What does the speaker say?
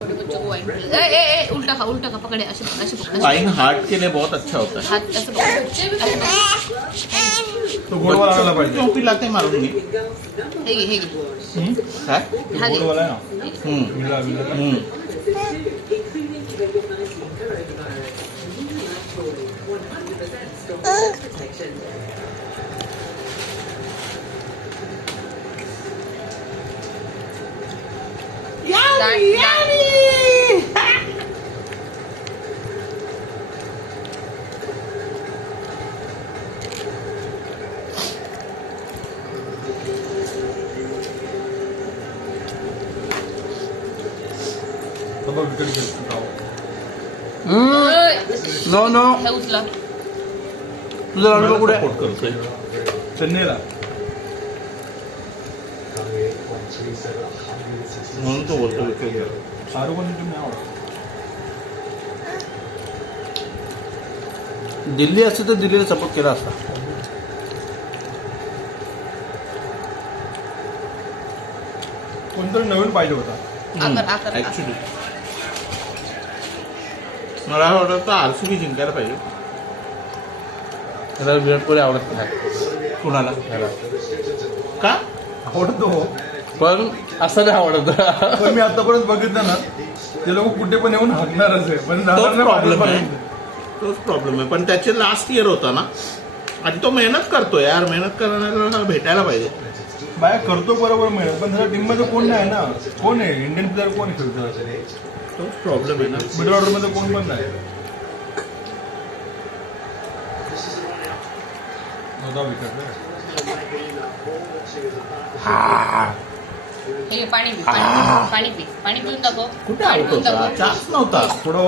बच्चों को ए उल्टा खा पकड़े ऐसे पकड़ फ्लाइंग हार्ट के लिए बहुत अच्छा होता है। हाथ ऐसे तो गोड वाला आणायला पाहिजे. क्यों पिलाते मारूंगी? हेगी काय? हा गोड वाला आहे ना. Villa villa. तो विकेट घेतो. नो नो हे उचला तुझा अनुभव कुठे आहे? सपोर्ट करतोय. चेन्नईला. म्हणून तो बोलतो विकेट घ्या. शाहरुख खान टीम नाही आवडत. दिल्ली असते तर दिल्लीला सपोर्ट केला असता. कोणतरी नवीन पाहिजे होता. आकर ऍक्च्युली मला असं वाटतं आरसीबी जिंकायला पाहिजे. त्याला विराट कोहली आवडत नाही. कुणाला? का? आवडतो हो. पण असं नाही आवडत. पण मी आतापर्यंत बघितलं ना ते लोक कुठे पण येऊन हाकणारच आहे. पण तोच प्रॉब्लेम आहे. आहे. तोच प्रॉब्लेम आहे. पण त्याचे लास्ट इयर होता ना आणि तो मेहनत करतोय यार. मेहनत करणाऱ्याला भेटायला पाहिजे. बाया करतो बरोबर मेहनत पण त्याच्या टीम मध्ये कोण नाही ना. कोण आहे इंडियन प्लेअर कोण खेळतो? तोच प्रॉब्लेम आहे ना. मिडल ऑर्डर मध्ये कोण पण नाही. नव्हता विकेट. हे पाणी पी पाणी पिऊन दाखव कुठे आउट होता? चान्स नव्हता. थोडं